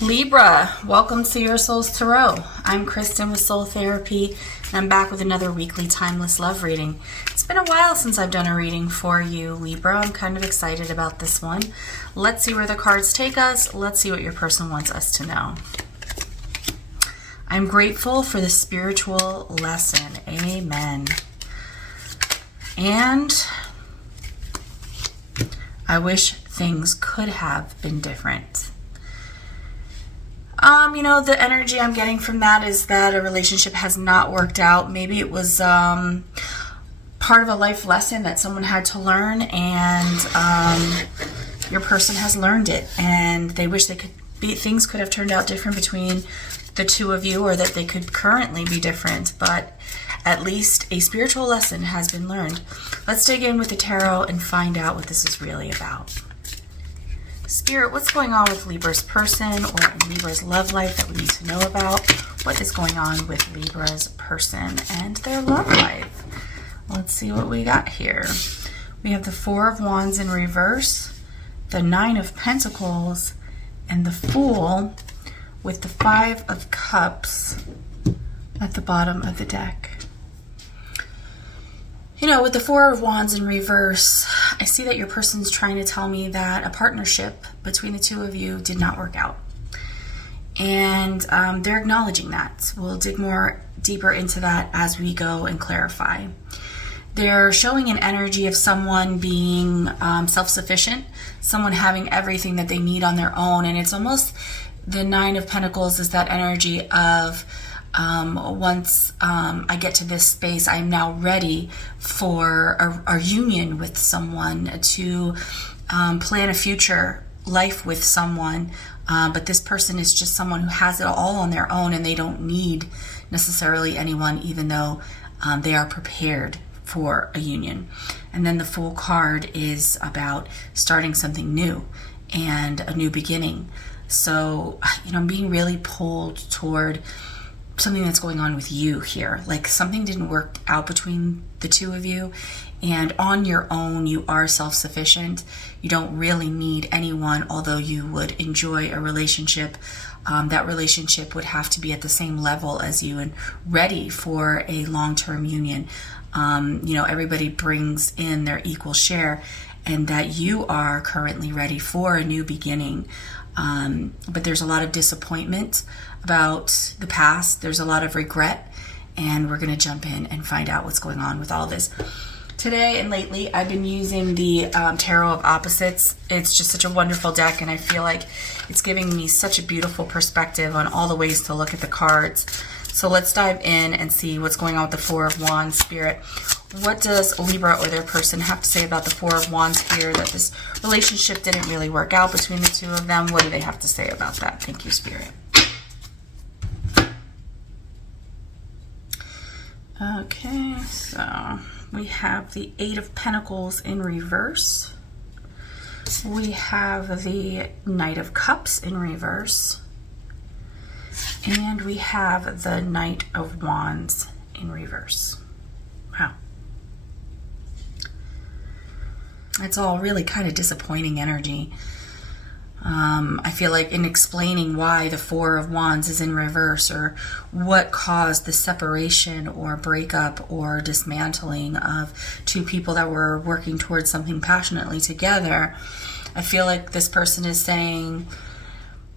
Libra, welcome to your Soul's Tarot. I'm Kristen with Soul Therapy, and I'm back with another weekly timeless love reading. It's been a while since I've done a reading for you, Libra. I'm kind of excited about this one. Let's see where the cards take us. Let's see what your person wants us to know. I'm grateful for the spiritual lesson. Amen. And I wish things could have been different. The energy I'm getting from that is that a relationship has not worked out. Maybe it was part of a life lesson that someone had to learn, and your person has learned it, and they wish things could have turned out different between the two of you, or that they could currently be different, but at least a spiritual lesson has been learned. Let's dig in with the tarot and find out what this is really about. Spirit, what's going on with Libra's person or Libra's love life that we need to know about? What is going on with Libra's person and their love life? Let's see what we got here. We have the Four of Wands in reverse, the Nine of Pentacles, and the Fool with the Five of Cups at the bottom of the deck. With the Four of Wands in reverse, I see that your person's trying to tell me that a partnership between the two of you did not work out. And they're acknowledging that. We'll dig deeper into that as we go and clarify. They're showing an energy of someone being self-sufficient, someone having everything that they need on their own. And it's almost the Nine of Pentacles is that energy of once I get to this space, I'm now ready for a union with someone, to plan a future life with someone. But this person is just someone who has it all on their own, and they don't need necessarily anyone, even though they are prepared for a union. And then the Fool card is about starting something new and a new beginning. So, I'm being really pulled toward something that's going on with you here. Like something didn't work out between the two of you, and on your own you are self-sufficient. You don't really need anyone, although you would enjoy a relationship. That relationship would have to be at the same level as you and ready for a long-term union. Everybody brings in their equal share, and that you are currently ready for a new beginning. But there's a lot of disappointment about the past. There's a lot of regret, and we're going to jump in and find out what's going on with all this. Today and lately, I've been using the Tarot of Opposites. It's just such a wonderful deck, and I feel like it's giving me such a beautiful perspective on all the ways to look at the cards. So let's dive in and see what's going on with the Four of Wands. Spirit, what does Libra or their person have to say about the Four of Wands here, that this relationship didn't really work out between the two of them? What do they have to say about that? Thank you, Spirit. Okay, so we have the Eight of Pentacles in reverse. We have the Knight of Cups in reverse. And we have the Knight of Wands in reverse. Wow. It's all really kind of disappointing energy. I feel like in explaining why the Four of Wands is in reverse, or what caused the separation or breakup or dismantling of two people that were working towards something passionately together, I feel like this person is saying,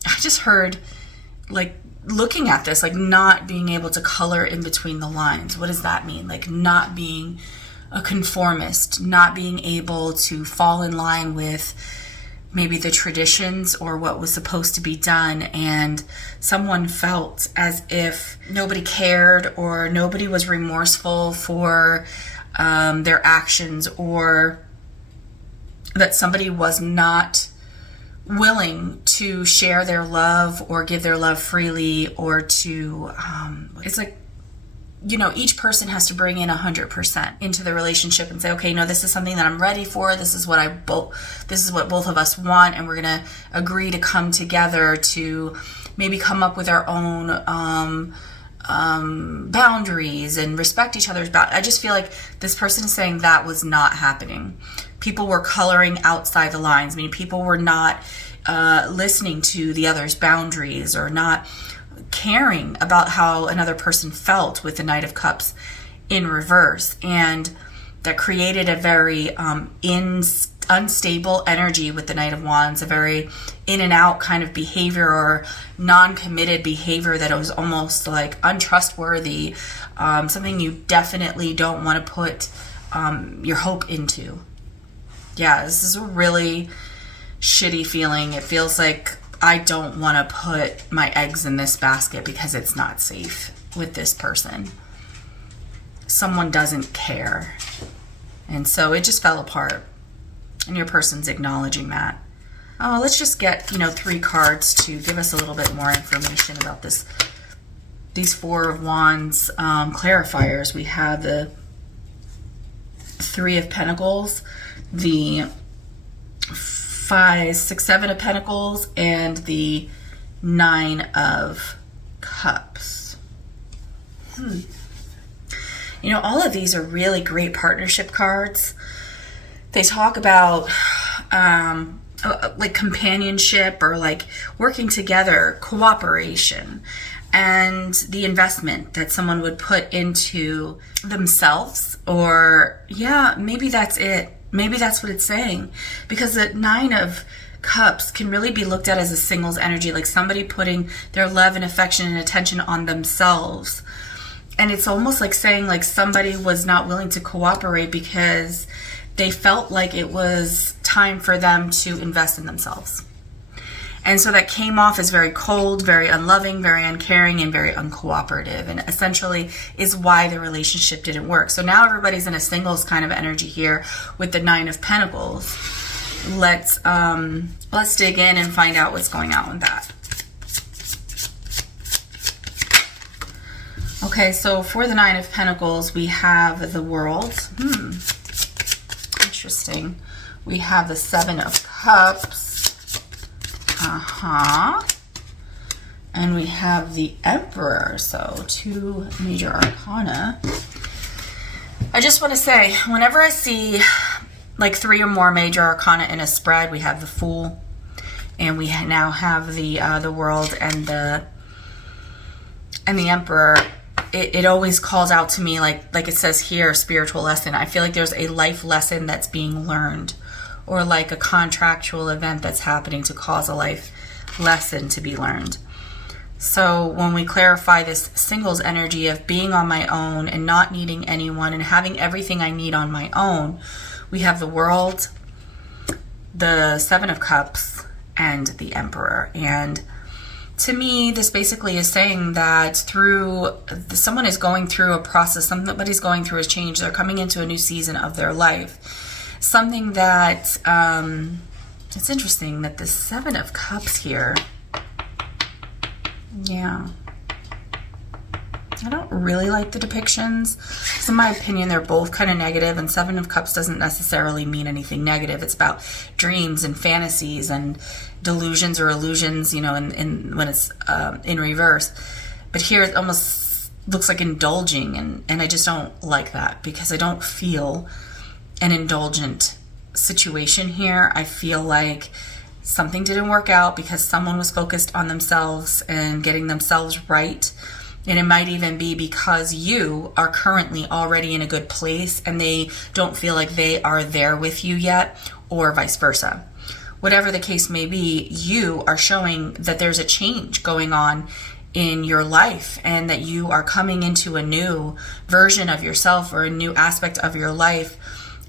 I just heard, like, looking at this, like not being able to color in between the lines. What does that mean? Like not being a conformist, not being able to fall in line with maybe the traditions or what was supposed to be done, and someone felt as if nobody cared or nobody was remorseful for their actions, or that somebody was not willing to share their love or give their love freely, or to it's like, each person has to bring in 100% into the relationship and say, okay, no, this is something that I'm ready for. This is what both of us want, and we're gonna agree to come together to maybe come up with our own boundaries and respect each other's boundaries. I just feel like this person is saying that was not happening. People were coloring outside the lines. I mean, people were not listening to the other's boundaries, or not caring about how another person felt with the Knight of Cups in reverse. And that created a very unstable energy with the Knight of Wands, a very in and out kind of behavior, or non-committed behavior that was almost like untrustworthy, something you definitely don't want to put your hope into. Yeah, this is a really shitty feeling. It feels like I don't want to put my eggs in this basket because it's not safe with this person. Someone doesn't care. And so it just fell apart. And your person's acknowledging that. Oh, let's just get, 3 cards to give us a little bit more information about this. These 4 of Wands clarifiers. We have the 3 of Pentacles, the 5, 6, 7 of Pentacles, and the 9 of Cups. All of these are really great partnership cards. They talk about like companionship, or like working together, cooperation, and the investment that someone would put into themselves. Or maybe that's it. Maybe that's what it's saying. Because the 9 of Cups can really be looked at as a singles energy, like somebody putting their love and affection and attention on themselves. And it's almost like saying like somebody was not willing to cooperate because they felt like it was time for them to invest in themselves. And so that came off as very cold, very unloving, very uncaring, and very uncooperative, and essentially is why the relationship didn't work. So now everybody's in a singles kind of energy here with the 9 of Pentacles. Let's dig in and find out what's going on with that. Okay, so for the 9 of Pentacles, we have the World. Interesting. We have the 7 of Cups. And we have the Emperor. So 2 major arcana. I just want to say, whenever I see like 3 or more major arcana in a spread, we have the Fool, and we now have the World and the Emperor. It always calls out to me, like it says here, spiritual lesson. I feel like there's a life lesson that's being learned, or like a contractual event that's happening to cause a life lesson to be learned. So when we clarify this singles energy of being on my own and not needing anyone and having everything I need on my own, we have the World, the 7 of Cups, and the Emperor. And to me, this basically is saying that someone is going through a process, somebody's going through a change. They're coming into a new season of their life. Something that, it's interesting that the 7 of Cups here, I don't really like the depictions. So in my opinion, they're both kind of negative, and 7 of Cups doesn't necessarily mean anything negative. It's about dreams and fantasies and delusions or illusions, when it's in reverse. But here it almost looks like indulging, and I just don't like that, because I don't feel an indulgent situation here. I feel like something didn't work out because someone was focused on themselves and getting themselves right. And it might even be because you are currently already in a good place and they don't feel like they are there with you yet, or vice versa. Whatever the case may be, you are showing that there's a change going on in your life, and that you are coming into a new version of yourself, or a new aspect of your life.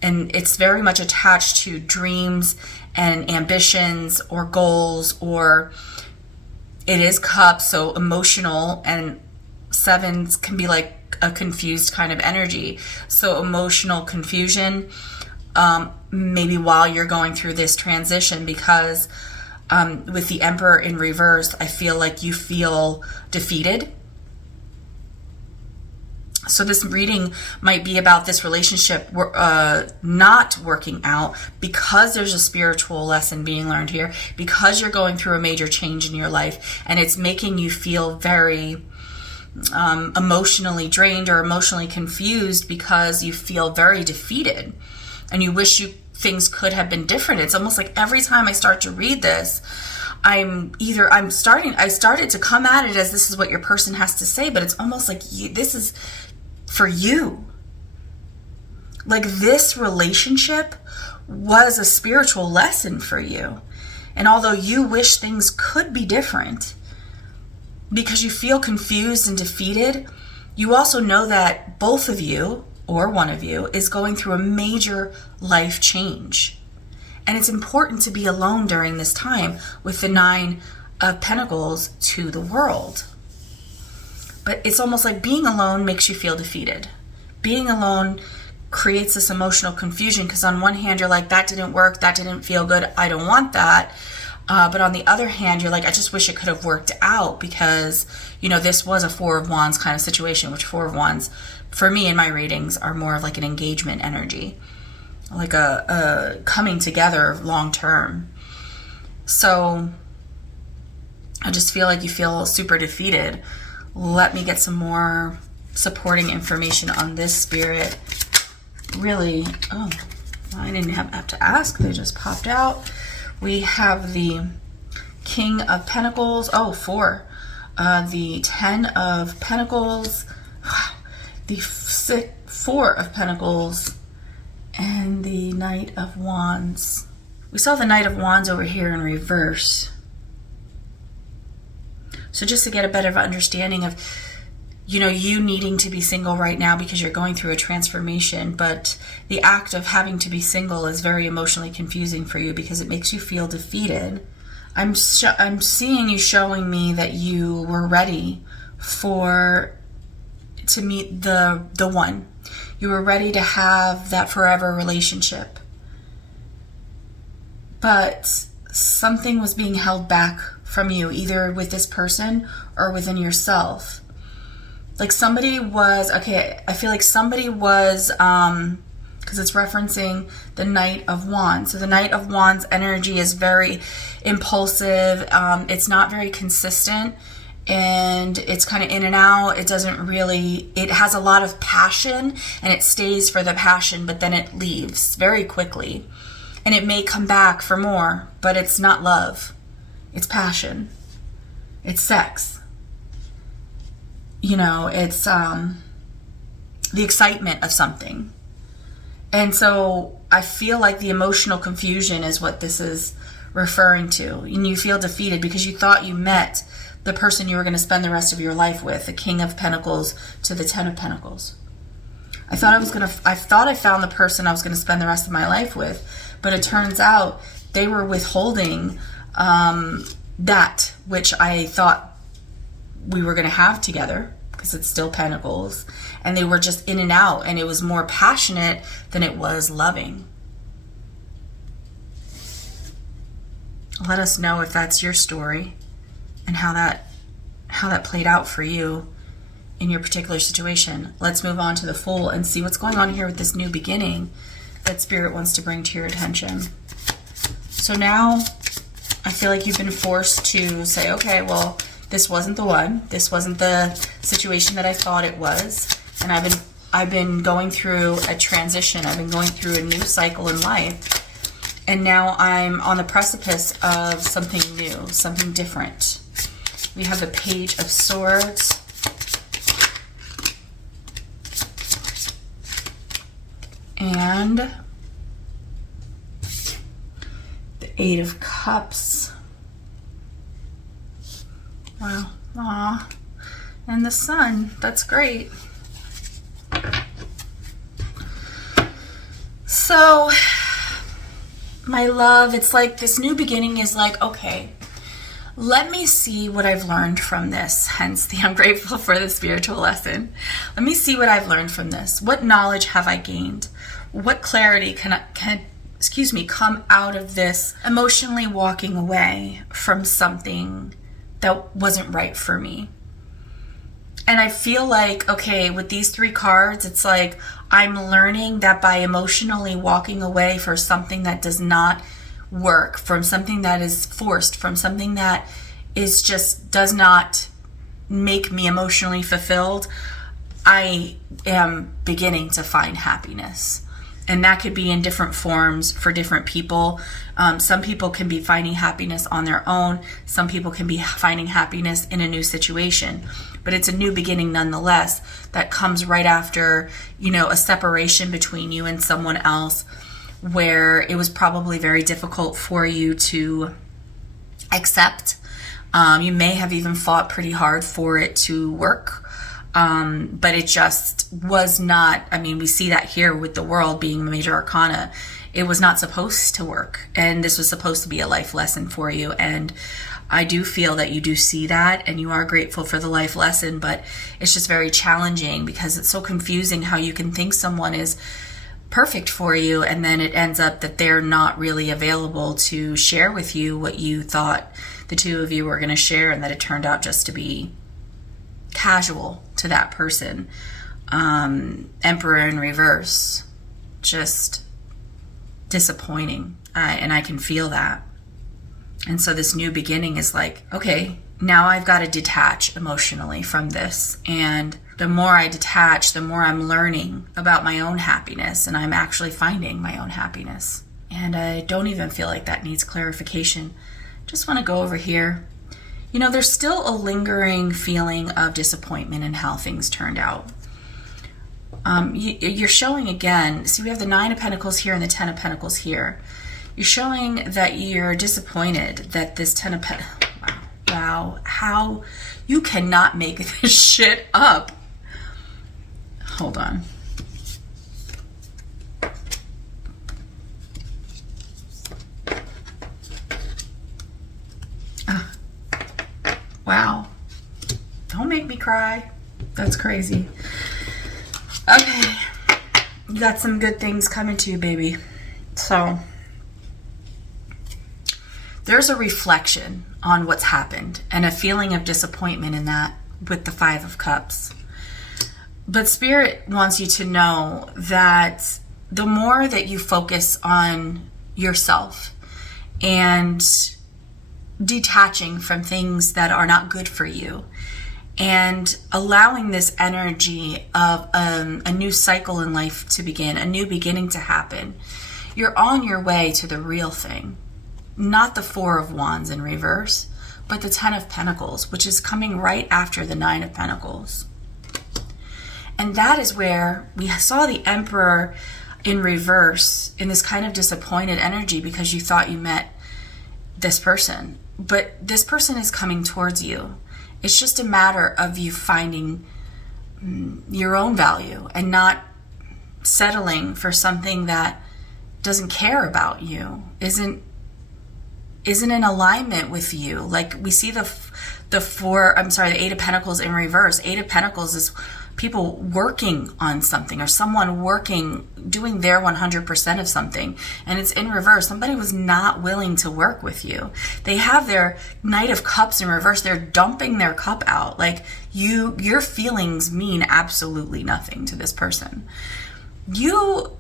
And it's very much attached to dreams and ambitions or goals, or it is Cups, so emotional, and 7s can be like a confused kind of energy. So emotional confusion, maybe while you're going through this transition, because with the Emperor in reverse, I feel like you feel defeated. So this reading might be about this relationship not working out because there's a spiritual lesson being learned here, because you're going through a major change in your life, and it's making you feel very emotionally drained or emotionally confused, because you feel very defeated and you wish you things could have been different. It's almost like every time I start to read this, I started to come at it as this is what your person has to say, but it's almost like this is for you. Like this relationship was a spiritual lesson for you. And although you wish things could be different because you feel confused and defeated, you also know that both of you or one of you is going through a major life change. And it's important to be alone during this time with the 9 of Pentacles to the world. But it's almost like being alone makes you feel defeated. Being alone creates this emotional confusion because on one hand, you're like, that didn't work, that didn't feel good, I don't want that. But on the other hand, you're like, I just wish it could have worked out because, this was a 4 of Wands kind of situation, which 4 of Wands, for me in my readings, are more of like an engagement energy. Like a coming together long term. So I just feel like you feel super defeated. Let me get some more supporting information on this, Spirit. Really, I didn't have to ask. They just popped out. We have the King of Pentacles. 4. The 10 of Pentacles. The 4 of Pentacles. And the Knight of Wands. We saw the Knight of Wands over here in reverse. So just to get a better understanding of, you needing to be single right now because you're going through a transformation, but the act of having to be single is very emotionally confusing for you because it makes you feel defeated. I'm seeing you showing me that you were ready to meet the one. You were ready to have that forever relationship. But something was being held back from you, either with this person or within yourself. Like somebody was, I feel like somebody was, because it's referencing the Knight of Wands. So the Knight of Wands energy is very impulsive. It's not very consistent. And it's kind of in and out. It has a lot of passion and it stays for the passion, but then it leaves very quickly. And it may come back for more, but it's not love. It's passion. It's sex. It's the excitement of something. And so I feel like the emotional confusion is what this is referring to. And you feel defeated because you thought you met the person you were going to spend the rest of your life with, the King of Pentacles to the 10 of Pentacles. I thought I found the person I was going to spend the rest of my life with, but it turns out they were withholding that which I thought we were going to have together, because it's still Pentacles, and they were just in and out, and it was more passionate than it was loving. Let us know if that's your story and how that played out for you in your particular situation. Let's move on to the Fool and see what's going on here with this new beginning that Spirit wants to bring to your attention. So now I feel like you've been forced to say, okay, well, this wasn't the one. This wasn't the situation that I thought it was. And I've been going through a transition. I've been going through a new cycle in life. And now I'm on the precipice of something new, something different. We have the Page of Swords. And the 8 of Cups. Wow. Aw. And the Sun. That's great. So, my love, it's like this new beginning is like, okay, let me see what I've learned from this. Hence the I'm grateful for the spiritual lesson. Let me see what I've learned from this. What knowledge have I gained? What clarity can come out of this emotionally walking away from something that wasn't right for me? And I feel like, okay, with these 3 cards, it's like I'm learning that by emotionally walking away for something that does not work, from something that is forced, from something that is just does not make me emotionally fulfilled, I am beginning to find happiness. And that could be in different forms for different people. Some people can be finding happiness on their own. Some people can be finding happiness in a new situation. But it's a new beginning nonetheless that comes right after, a separation between you and someone else, where it was probably very difficult for you to accept. You may have even fought pretty hard for it to work. But it just was not, we see that here with the World being the major arcana. It was not supposed to work. And this was supposed to be a life lesson for you. And I do feel that you do see that and you are grateful for the life lesson, but it's just very challenging because it's so confusing how you can think someone is perfect for you and then it ends up that they're not really available to share with you what you thought the two of you were going to share, and that it turned out just to be casual to that person. Emperor in reverse, just disappointing, and I can feel that. And so this new beginning is like, okay, now I've got to detach emotionally from this, and the more I detach, the more I'm learning about my own happiness, and I'm actually finding my own happiness. And I don't even feel like that needs clarification. Just want to go over here. There's still a lingering feeling of disappointment in how things turned out. You're showing again, see, we have the 9 of Pentacles here and the 10 of Pentacles here. You're showing that you're disappointed that this 10 of Pentacles, wow, how you cannot make this shit up. Hold on. Wow. Don't make me cry. That's crazy. Okay. You got some good things coming to you, baby. So, there's a reflection on what's happened and a feeling of disappointment in that with the 5 of Cups. But Spirit wants you to know that the more that you focus on yourself and detaching from things that are not good for you and allowing this energy of a new cycle in life to begin, a new beginning to happen, you're on your way to the real thing. Not the 4 of Wands in reverse, but the 10 of Pentacles, which is coming right after the 9 of Pentacles. And that is where we saw the Emperor in reverse in this kind of disappointed energy because you thought you met this person. But this person is coming towards you. It's just a matter of you finding your own value and not settling for something that doesn't care about you, isn't in alignment with you. Like we see the 8 of Pentacles in reverse. 8 of Pentacles is people working on something or someone doing their 100% of something, and it's in reverse. Somebody was not willing to work with you. They have their Knight of Cups in reverse. They're dumping their cup out. Like your feelings mean absolutely nothing to this person. You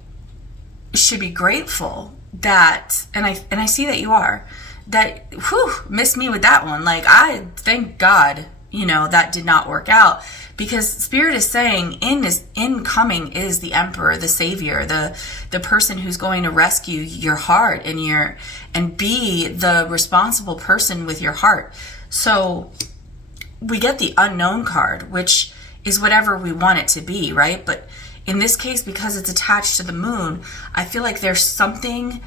should be grateful that, and I see that you are, that, missed me with that one. Like, I thank God, that did not work out. Because Spirit is saying incoming is the Emperor, the Savior, the person who's going to rescue your heart and be the responsible person with your heart. So we get the Unknown card, which is whatever we want it to be, right? But in this case, because it's attached to the Moon, I feel like there's something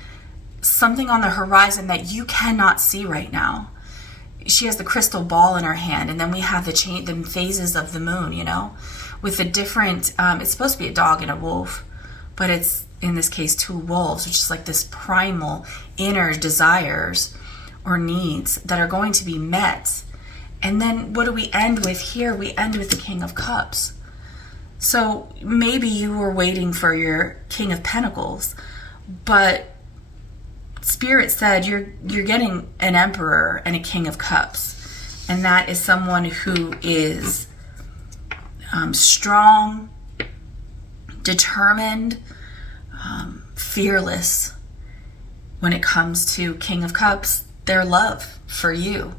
on the horizon that you cannot see right now. She has the crystal ball in her hand, and then we have the phases of the moon, with the different, it's supposed to be a dog and a wolf, but it's, in this case, 2 wolves, which is like this primal inner desires or needs that are going to be met. And then what do we end with here? We end with the King of Cups. So maybe you were waiting for your King of Pentacles, but Spirit said you're getting an Emperor and a King of Cups, and that is someone who is strong, determined, fearless when it comes to King of Cups, their love for you.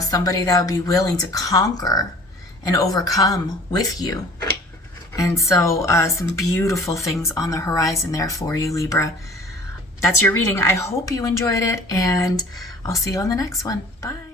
Somebody that would be willing to conquer and overcome with you. And so some beautiful things on the horizon there for you, Libra. That's your reading. I hope you enjoyed it, and I'll see you on the next one. Bye.